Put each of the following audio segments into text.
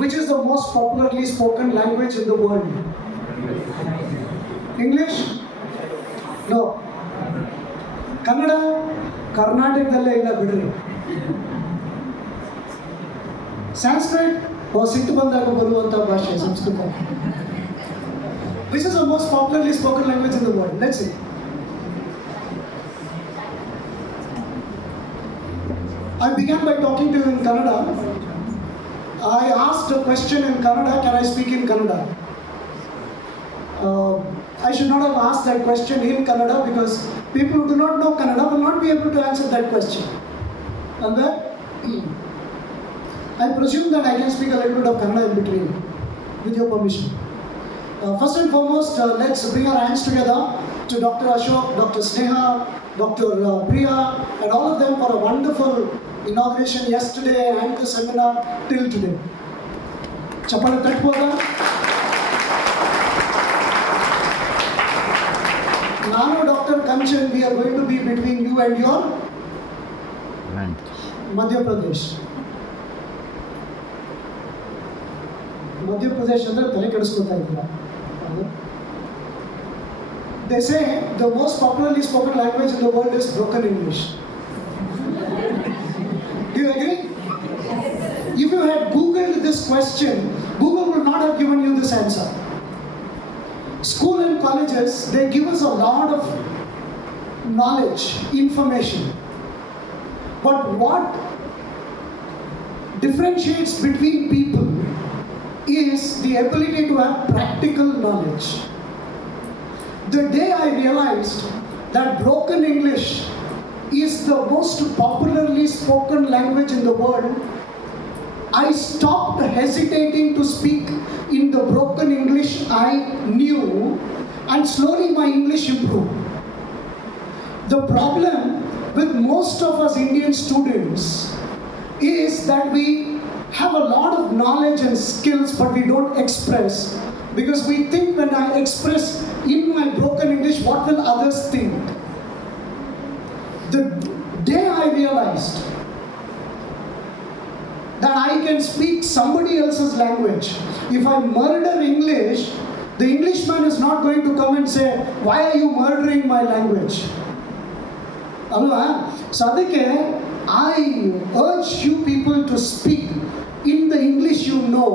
Which is the most popularly spoken language in the world? English? No. Kannada? ಕರ್ನಾಟಕದಲ್ಲೇ ಇಲ್ಲ ಬಿಡ್ರಿ. Sanskrit? ಸಿಟ್ಟು ಬಂದಾಗ ಬರುವಂಥ ಭಾಷೆ Sanskrit. Which is the most popularly spoken language in the world? Let's see. I began by talking to you in Kannada. I asked a question in Kannada, can I speak in Kannada? I should not have asked that question in Kannada because people who do not know Kannada will not be able to answer that question. And then, I presume that I can speak a little bit of Kannada in between, with your permission. First and foremost, let's bring our hands together to Dr. Ashok, Dr. Sneha, Dr. Priya, and all of them for a wonderful inauguration yesterday and the seminar till today. Chapala Tatpoda. Nano Dr. Kanchan, we are going to be between you and your land. Madhya Pradesh. Madhya Pradesh andre tale kedisಕೊತಾ ಇದ್ದೀರಾ. They say the most popularly spoken language in the world is broken English. Do you agree? If you had Googled this question, Google would not have given you this answer. School and colleges, they give us a lot of knowledge, information. But what differentiates between people is the ability to have practical knowledge. The day I realized that broken English is the most popularly spoken language in the world, I stopped hesitating to speak in the broken English I knew, and slowly my English improved. The problem with most of us Indian students is that we have a lot of knowledge and skills, but we don't express, because we think when I express in my broken English, what will others think? The day I realized that I can speak somebody else's language, if I murder English, the Englishman is not going to come and say, why are you murdering my language? Alva? So adike I urge you people to speak in the English you know,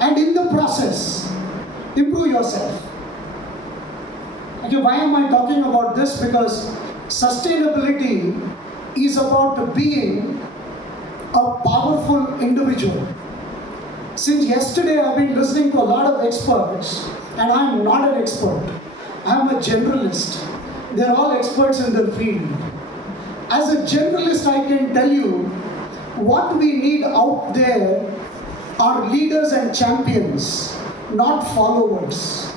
and in the process improve yourself. Okay, why am I talking about this? Because sustainability is about being a powerful individual. Since yesterday I've been listening to a lot of experts, and I'm not an expert. I'm a generalist. They're all experts in their field. As a generalist, I can tell you what we need out there are leaders and champions, not followers.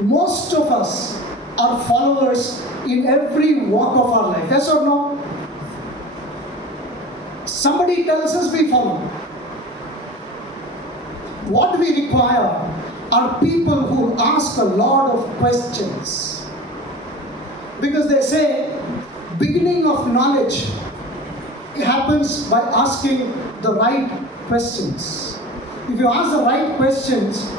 Most of us are followers in every walk of our life. Yes or no? Somebody tells us, we follow. What we require are people who ask a lot of questions. Because they say, beginning of knowledge happens by asking the right questions. If you ask the right questions,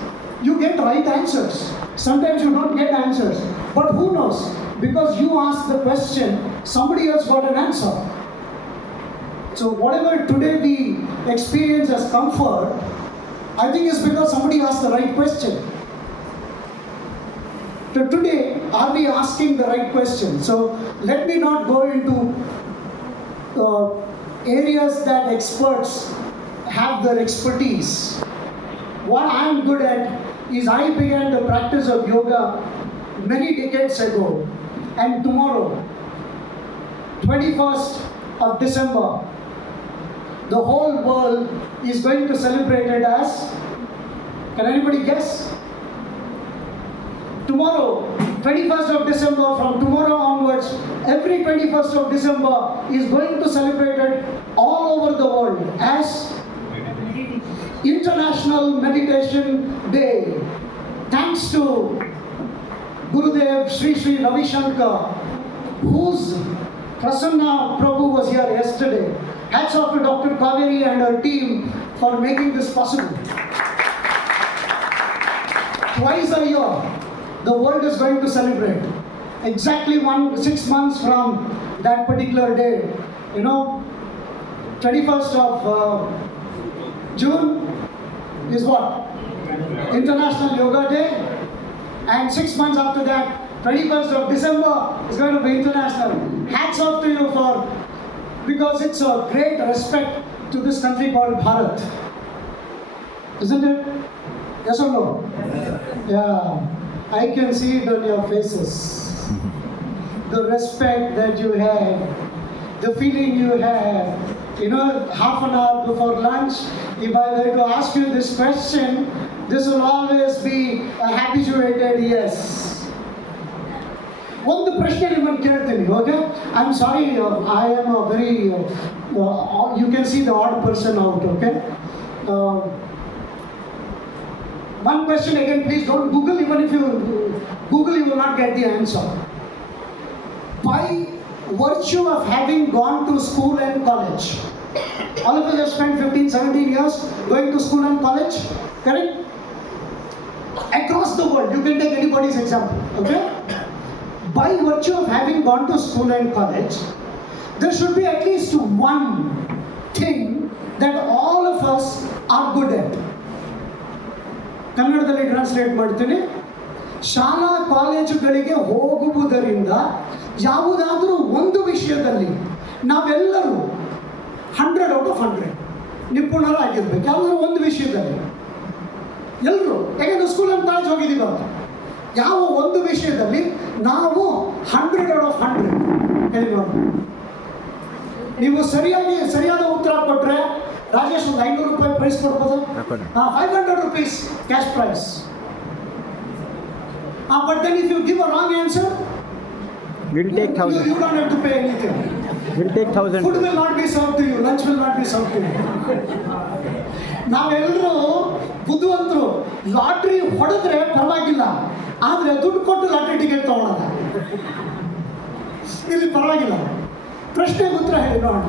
you get right answers. Sometimes you don't get answers. But who knows? Because you asked the question, somebody else got an answer. So whatever today we experience as comfort, I think it's because somebody asked the right question. So today, are we asking the right question? So let me not go into areas that experts have their expertise. What I'm good at is I began the practice of yoga many decades ago, and tomorrow, 21st of December, the whole world is going to celebrate it as, can anybody guess? Tomorrow, 21st of December, from tomorrow onwards, every 21st of December is going to celebrate it all over the world as International Meditation Day. Thanks to Gurudev Sri Sri Ravi Shankar, whose Prasanna Prabhu was here yesterday. Hats off to Dr. Kaveri and her team for making this possible. Twice a year, the world is going to celebrate. Exactly 6 months from that particular day, 21st of June is what? International Yoga Day. And 6 months after that, 21st of December is going to be international. Hats off to you because it's a great respect to this country called Bharat. Isn't it? Yes or no? Yeah, I can see it on your faces. The respect that you have, the feeling you have. Half an hour before lunch, if I were to ask you this question, this will always be a habituated yes. ಒಂದು ಪ್ರಶ್ನೆ ನಿಮ್ಮನ್ನು ಕೇಳ್ತೀನಿ, okay? I am sorry, I am a very, you can see the odd person out, okay? One question again, please don't Google. Even if you Google, you will not get the answer. By virtue of having gone to school and college, all of us have spent 15-17 years going to school and college, correct? Across the world, you can take anybody's example, okay? By virtue of having gone to school and college, there should be at least one thing that all of us are good at. ಕನ್ನಡದಲ್ಲಿ translate ಮಾಡ್ತೀನಿ. ಶಾಲಾ ಕಾಲೇಜುಗಳಿಗೆ ಹೋಗುವುದರಿಂದ ಯಾವುದಾದರೂ ಒಂದು ವಿಷಯದಲ್ಲಿ ನಾವೆಲ್ಲರೂ 100 out of 100 ನಿಪುಣರಾಗಿರ್ಬೇಕು. ಯಾವುದಾದ್ರೂ ಒಂದು ವಿಷಯದಲ್ಲಿ ಎಲ್ಲರೂ, ಯಾಕೆಂದರೆ ಸ್ಕೂಲ್ ಆ್ಯಂಡ್ ಕಾಲೇಜ್ ಹೋಗಿದ್ದೀವಲ್ಲ, ಯಾವ ಒಂದು ವಿಷಯದಲ್ಲಿ ನಾವು 100 out of 100 ಹೇಳಿ ನೋಡಿ. ನೀವು ಸರಿಯಾದ ಉತ್ತರ ಕೊಟ್ಟರೆ ರಾಜೇಶ್ ಒಂದು 500 ರೂಪಾಯಿ ಪ್ರೈಸ್ ಕೊಡ್ಬೋದು. 500 rupees cash price. But then if you give a wrong answer, we'll take 1,000. You don't have to pay anything. We'll take 1,000. Food will not be served to you. Lunch will not be served to you. ನಾವೆಲ್ಲರೂ ಬುದ್ಧಿವಂತರು. Lottery ಹೊಡೆದ್ರೆ ಪರವಾಗಿಲ್ಲ, ಆದರೆ ದುಡ್ಡು ಕೊಟ್ಟು lottery ticket ತಗೊಳ್ಳೋಣ. ಇಲ್ಲಿ ಪರವಾಗಿಲ್ಲ. ಪ್ರಶ್ನೆಗೆ ಉತ್ತರ ಹೇಳಿ ನೋಡೋಣ.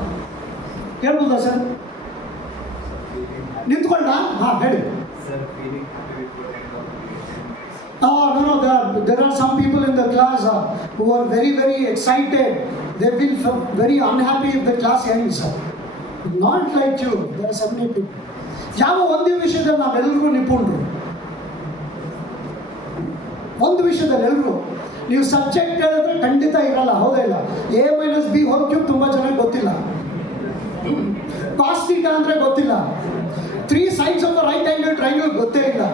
ಹೇಳ್ಬೋದಾ ಸರ್? ನಿಂತ್ಕೊಂಡ? ಹಾಂ, ಹೇಳಿ. No, there are some people in the class who are very, very excited. They feel very unhappy if the class ends. Not like you. There are so many people. ಯಾವ ಒಂದು ವಿಷಯದಲ್ಲಿ ನಾವೆಲ್ಲರೂ ನಿಪುಣರು. ಒಂದು ವಿಷಯದಲ್ಲಿ ಎಲ್ಲರೂ. ನೀವು ಸಬ್ಜೆಕ್ಟ್ ಹೇಳಿದ್ರೆ ಖಂಡಿತ ಇರಲ್ಲ, ಹೌದಾ ಇಲ್ಲ? A - B ಹೋಲ್ ಕ್ಯೂಬ್ ತುಂಬ ಜನಕ್ಕೆ ಗೊತ್ತಿಲ್ಲ. ಕಾಸ್ ಥೀಟಾ ಅಂದರೆ ಗೊತ್ತಿಲ್ಲ. 3 sides of the right angle triangle ಗೊತ್ತೇ ಇಲ್ಲ.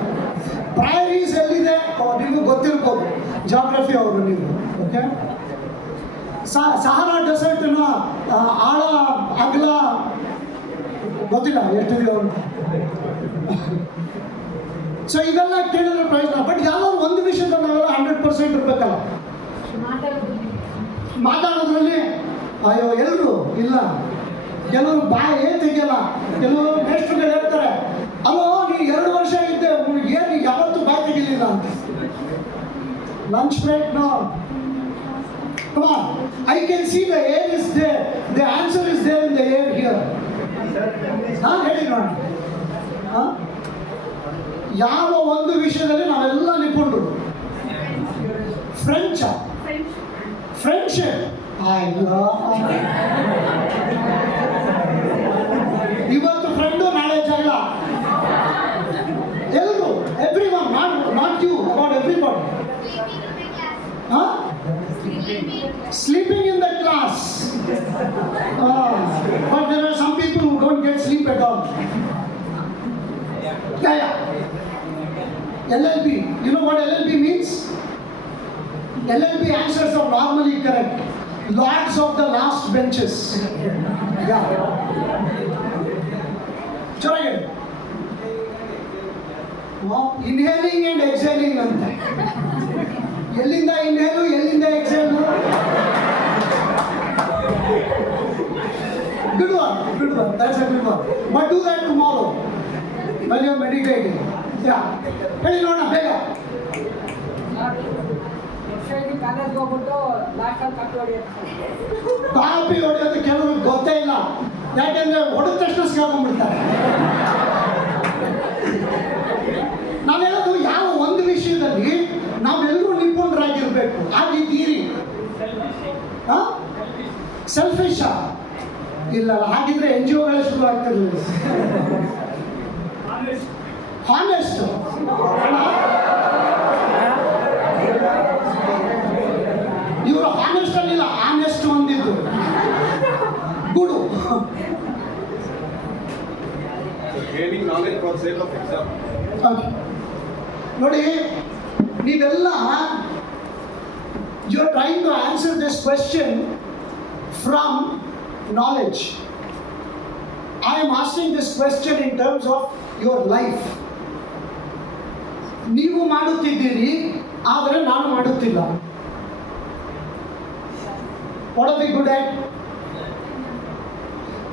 ಪ್ರೈರೀಸ್ ಎಲ್ಲಿದೆ ನಿಮಗೂ ಗೊತ್ತಿರ್ಬೋದು, ಜಾಗ್ರಫಿ ಅವರು ನೀವು, ಓಕೆ? ಸಹಾರಾ ಡೆಸರ್ಟ್ನ ಆಳ ಅಗಲ ಗೊತ್ತಿಲ್ಲ ಎಷ್ಟಿದೆ ಅವರು. ಸೊ ಇವೆಲ್ಲ ಕೇಳಿದ್ರೆ ಪ್ರಯೋಜನ. ಬಟ್ ಯಾವ್ದಾದ್ರು ಒಂದು ವಿಷಯದಲ್ಲಿ ನಾವೆಲ್ಲ 100% ಇರಬೇಕಲ್ಲ. ಮಾತಾಡೋದ್ರಲ್ಲಿ ಅಯ್ಯೋ ಎಲ್ಲರೂ ಇಲ್ಲ, ಕೆಲವರು ಬಾಯೇ ತೆಗಿಯಲ್ಲ. ಕೆಲವರು ಮೇಷ್ಟ್ರುಗಳು ಹೇಳ್ತಾರೆ, ಅಲ್ಲೋ ನೀನು 2 ವರ್ಷ ಇದ್ದೆ, ಏನು ಯಾವತ್ತೂ ಬಾಯಿ ತೆಗಿಲಿಲ್ಲ ಅಂತ. Lunch break no. Come on, I can see the air is there. The answer is there in the air here. ಹೇಳಿ ನೋಡಿ. ಯಾವ ಒಂದು ವಿಷಯದಲ್ಲಿ ನಾವೆಲ್ಲ ನಿಪುಣರು. ಫ್ರೆಂಡ್ಶಿಪ್. ಅಯ್ಯೋ, ಇವತ್ತು ಫ್ರೆಂಡು, ನಾಳೆ ಜಗಳ. ಎಲ್ಲರೂ, everyone, not you, about everybody. Sleeping in the class. But there are some people who don't get sleep at all. Yeah. LLB. You know what LLB means? LLB answers are normally correct. Lords of the last benches. Yeah. Jorgen. Inhaling and exhaling ಅಂತ. ಎಲ್ಲಿಂದ ಇನ್ಹೇಲು, ಎಲ್ಲಿಂದ ಎಕ್ಸೇಲು? Good one. That's a good one. But do that tomorrow while you're meditating. Yeah. ಹೇಳಿ ನೋಡೋಣ ಬೇಗ. Copy ಹೊಡೆಯೋದು ಕೆಲವ್ರಿಗೆ ಗೊತ್ತೇ ಇಲ್ಲ, ಯಾಕೆಂದ್ರೆ ಹೊಡೆದ ತಕ್ಷಣ ಸಿಗಾಕೊಂಡ್ಬಿಡ್ತಾರೆ. ಸೆಲ್ಫಿಶಾ? ಇಲ್ಲ, ಹಾಗಿದ್ರೆ ಎನ್ ಜಿ ಒಗಳೇ ಶುರು ಆಗ್ತಿರ್ಲಿಲ್ಲ. ಹಾನೆಸ್ಟ್. ಇವರು ಹಾನೆಸ್ಟ್ ಅಲ್ಲಿಲ್ಲ, ಆನೆಸ್ಟ್ ಅಂದಿದ್ದು good. Gaining knowledge for sake of exam. ನೋಡಿ, ನೀವೆಲ್ಲ you are trying to answer this question from knowledge. I am asking this question in terms of your life. ನೀವು ಮಾಡುತ್ತಿದ್ದೀರಿ, ಆದರೆ ನಾನು ಮಾಡುತ್ತಿಲ್ಲ. What are we good at?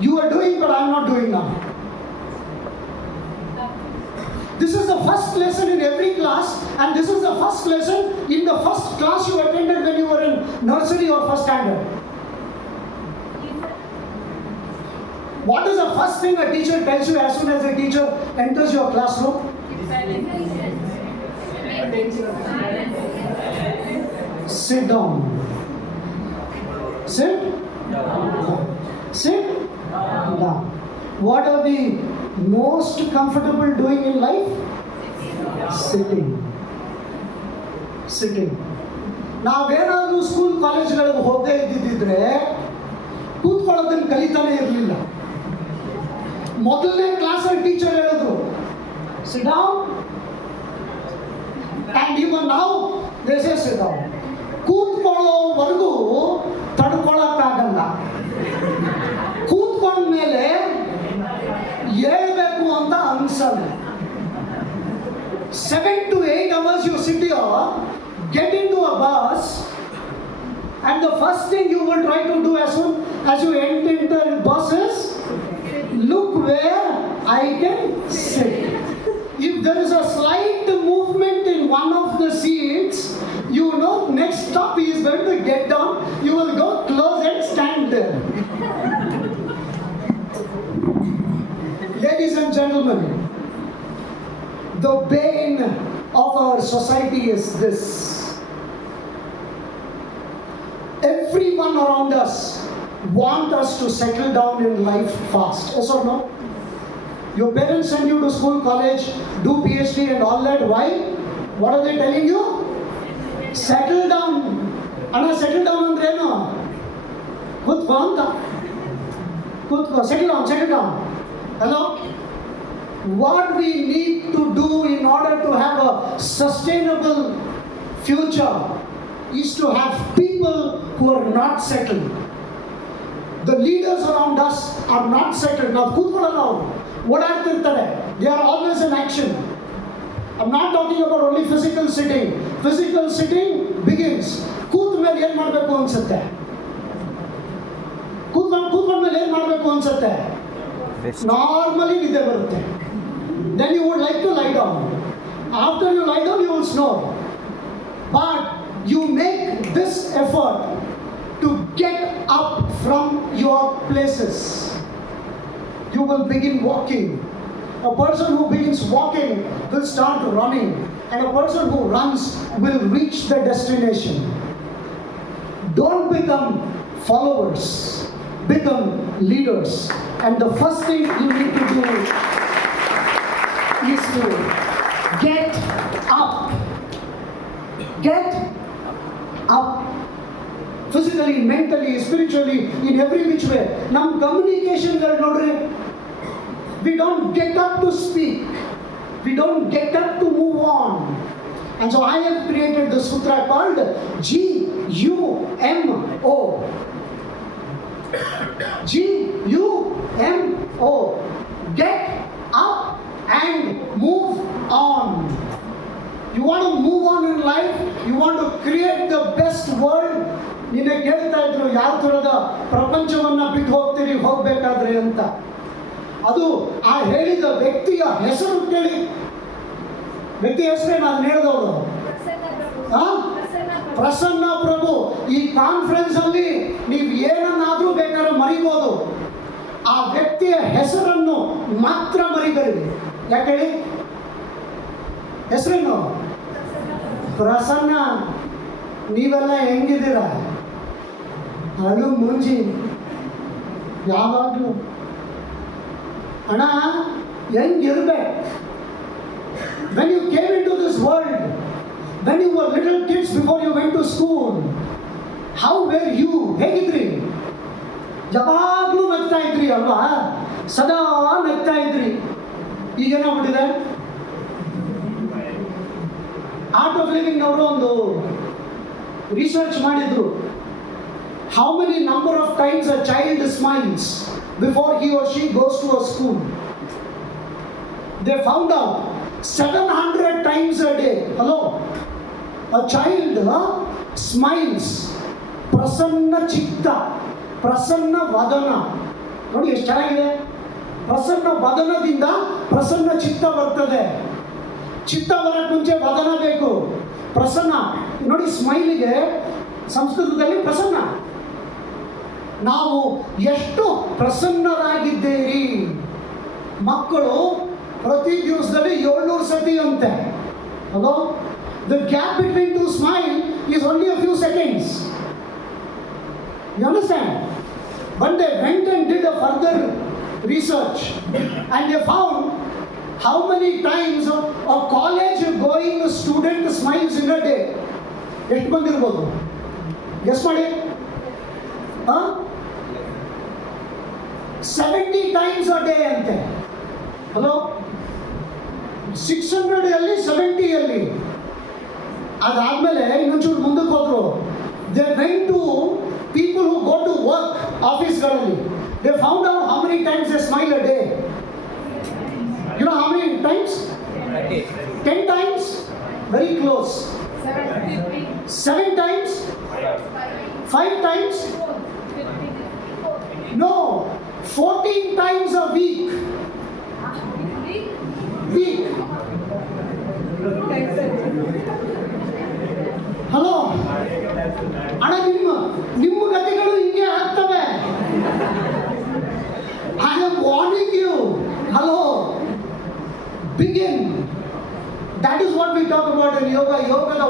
You are doing, but I am not doing now. This is the first lesson in every class, and this is the first lesson in the first class you attended when you were in nursery or first standard. What is the first thing a teacher tells you as soon as a teacher enters your classroom? Sit down. Sit down. Sit down. What are we most comfortable doing in life? Sitting. Sitting. ನಾವೇನಾದ್ರೂ school ಕಾಲೇಜ್ಗಳಿಗೆ ಹೋಗದೇ ಇದ್ದಿದ್ದರೆ ಕೂತ್ಕೊಳ್ಳೋದನ್ನು ಕಲಿತಾನೆ ಇರಲಿಲ್ಲ. ಮೊದಲನೇ ಕ್ಲಾಸಲ್ಲಿ teacher ಹೇಳಿದ್ರು sit down, and even ನಾವು they say sit down. ಕೂತ್ಕೊಳ್ಳೋವರೆಗೂ ತಡ್ಕೊಳ್ಳೋಕ್ಕಾಗಲ್ಲ. ಕೂತ್ಕೊಂಡ್ಮೇಲೆ ಹೇಳ್ಬೇಕು ಅಂತ ಅನ್ಸಲ್ಲ. 7 to 8 hours you sit here, get into a bus, and the first thing you will try to do as soon as you enter the bus is look where I can sit. If there is a slight movement in one of the seats, you know next stop he is going to get down, you will go close and stand there. Ladies and gentlemen, the bane of our society is this. Everyone around us want us to settle down in life fast. Yes or no? Your parents send you to school, college, do PhD and all that. Why? What are they telling you? Settle down. Anna, settle down andre no. Kutko anta. Kutko, settle down. Hello? What we need to do in order to have a sustainable future is to have people who are not settled. The leaders around us are not settled. Now, what are they are always in action. I'm not talking about only physical sitting. Physical sitting begins. ಕೂತ್ಮೇಲೆ ಏನು ಮಾಡಬೇಕು ಅನ್ಸುತ್ತೆ? ಕೂತ್ಕೊಂಡ್ಮೇಲೆ ಏನು ಮಾಡಬೇಕು ಅನ್ಸುತ್ತೆ? Normally ನಿದ್ದೆ ಬರುತ್ತೆ. Then you would like to lie down. After you lie down, you will snore. But you make this effort to get up from your places. You will begin walking. A person who begins walking will start running, and a person who runs will reach the destination. Don't become followers, become leaders. And the first thing you need to do is to get up. Get up. Physically, mentally, spiritually, in every which way. Nam communication nodre, we don't get up to speak. We don't get up to move on. And so I have created the sutra called GUMO. GUMO. Get up and move on. You want to move on in life? You want to create the best world? ನಿನ್ನೆ ಕೇಳ್ತಾ ಇದ್ರು ಯಾವ ಥರದ ಪ್ರಪಂಚವನ್ನ ಬಿಟ್ಟು ಹೋಗ್ಬೇಕಾದ್ರೆ ಅಂತ. ಅದು ಆ ಹೇಳಿದ ವ್ಯಕ್ತಿಯ ಹೆಸರು ಕೇಳಿ. ವ್ಯಕ್ತಿ ಹೆಸರೇ ನಾನು ಹೇಳಿದವರು ಪ್ರಸನ್ನ ಪ್ರಭು. ಈ ಕಾನ್ಫರೆನ್ಸ್ ಅಲ್ಲಿ ನೀವು ಏನನ್ನಾದ್ರೂ ಬೇಕಾದ್ರೆ ಮರಿಬೋದು, ಆ ವ್ಯಕ್ತಿಯ ಹೆಸರನ್ನು ಮಾತ್ರ ಮರಿಬೇಡಿ. ಯಾಕೆ ಹೇಳಿ? ಹೆಸರೇನು? ಪ್ರಸನ್ನ. ನೀವೆಲ್ಲ ಹೆಂಗಿದ್ದೀರಾ? ಅಳು ಮುಂಜಿ ಯಾವಾಗಲೂ ಅಣ್ಣ ಹೆಂಗಿರ್ಬೇಕು. When you came into this world, when you were little kids before you went to school, how were you? ಹೇಗಿದ್ರಿ? ಯಾವಾಗಲೂ ನಗ್ತಾ ಇದ್ರಿ ಅಲ್ವಾ? ಸದಾ ನಗ್ತಾ ಇದ್ರಿ. ಈಗೇನಾಗ್ಬಿಟ್ಟಿದೆ? ಆರ್ಟ್ ಆಫ್ ಲಿವಿಂಗ್ ಅವರು ಒಂದು ರಿಸರ್ಚ್ ಮಾಡಿದ್ರು. How many number of times a child smiles before he or she goes to a school? They found out 700 times a day. Hello? A child smiles. Prasanna chitta. Prasanna vadana. ನೋಡಿ ಎಷ್ಟು ಚೆನ್ನಾಗಿದೆ. ಪ್ರಸನ್ನ ವದನದಿಂದ ಪ್ರಸನ್ನ ಚಿತ್ತ ಬರ್ತದೆ. ಚಿತ್ತ ಬರಕ್ಕೆ ಮುಂಚೆ ವದನ ಬೇಕು. ಪ್ರಸನ್ನ ನೋಡಿ, ಸ್ಮೈಲಿಗೆ ಸಂಸ್ಕೃತದಲ್ಲಿ ಪ್ರಸನ್ನ. ನಾವು ಎಷ್ಟು ಪ್ರಸನ್ನರಾಗಿದ್ದೀರಿ. ಮಕ್ಕಳು ಪ್ರತಿ ದಿವಸದಲ್ಲಿ 700 ಸತಿ ಅಂತೆ. Hello, the gap between two smile is only a few seconds. You understand? But they went and did a further research and they found how many times a college going student smiles in a day. ಎಷ್ಟು ಬಂದಿರ್ಬೋದು? Guess ಮಾಡಿ. 70 times a day ಅಂತೆ. ಹಲೋ, 600 ಅಲ್ಲಿ 70 ಅಲ್ಲಿ. ಅದಾದ್ಮೇಲೆ ಇನ್ನೊಂಚೂರು ಮುಂದಕ್ಕೆ ಹೋದ್ರು. They went to people who go to work ಆಫೀಸ್ಗಳಲ್ಲಿ. They found out how many times they smile a day. You know how many times? 10 times? Very close. 7 times? 5 times? No, 14 times a week. Hello ಅಣ್ಣ, ನಿಮ್ಮ ಗತಿಗಳು ಹಿಂಗೆ ಆಗ್ತವೆ. I am warning you. Hello. Begin. That is what we talk about in yoga. ಯೋಗದ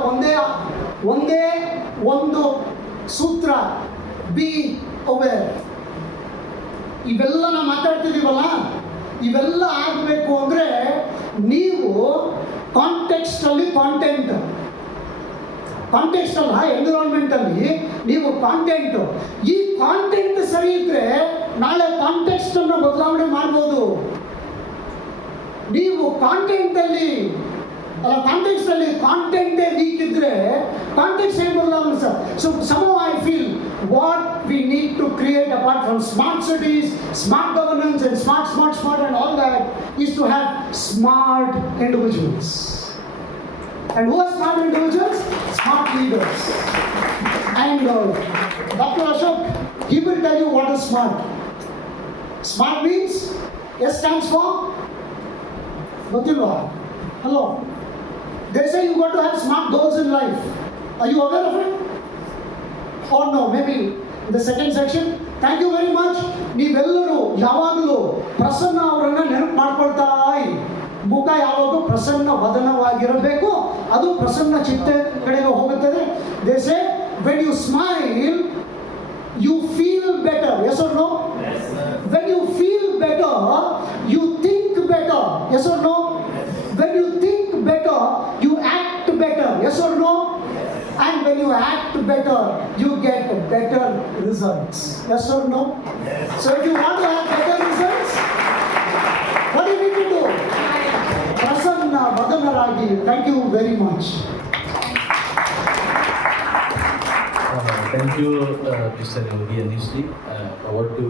ಒಂದೇ ಒಂದು ಸೂತ್ರ, be aware. ಇವೆಲ್ಲ ನಾವು ಮಾತಾಡ್ತಿದ್ದೀವಲ್ಲ, ಇವೆಲ್ಲ ಆಗಬೇಕು ಅಂದರೆ ನೀವು ಕಾಂಟೆಕ್ಸ್ಟಲ್ಲಿ ಕಾಂಟೆಕ್ಸ್ಟ್ ಅಲ್ಲ, ಎನ್ವಿರಾನ್ಮೆಂಟಲ್ಲಿ ನೀವು ಕಾಂಟೆಂಟ್. ಈ ಕಾಂಟೆಂಟ್ ಸರಿ ಇದ್ರೆ ನಾಳೆ ಕಾಂಟೆಕ್ಸ್ಟ್ ಅನ್ನು ಬದಲಾವಣೆ ಮಾಡ್ಬೋದು. ನೀವು ಕಾಂಟೆಂಟಲ್ಲಿ ಕಾಂಟೆಂಟೇ ವೀಕ್ ಇದ್ರೆ ಕಾಂಟೆಕ್ಸ್ಟ್ ಏನು ಬದಲಾವಣೆ sir? So somehow I feel what we need to create, apart from smart cities, smart governance and smart and all that, is to have smart individuals. And who are smart individuals? Smart leaders. And Dr. Ashok, he will tell you what is smart. Smart means, S stands for Gotilva. Hello. They say you got to have smart goals in life. Are you aware of it? Or no? Maybe in the second section. Thank you very much. ನೀವೆಲ್ಲರೂ ಯಾವಾಗಲೂ ಪ್ರಸನ್ನ ಅವರನ್ನ ನೆನಪು ಮಾಡ್ಕೊಳ್ತಾ ಇರಿ. ಮುಖ ಯಾವಾಗಲೂ ಪ್ರಸನ್ನ ವದನವಾಗಿರಬೇಕು. ಅದು ಪ್ರಸನ್ನ ಚಿತ್ತ ಕಡೆಗೆ ಹೋಗುತ್ತದೆ. They say when you smile, you feel better. Yes or no? Yes, sir. When you feel better, you think better. Yes or no? Yes. When you think better, you act better. Yes or no? Yes. And when you act better, you get better results. Yes or no? Yes. So if you want to have better results, what do you need to do? Prasanna Vadanaragi. Thank you very much. Thank you, Mr. Yogi and Nishri. Over to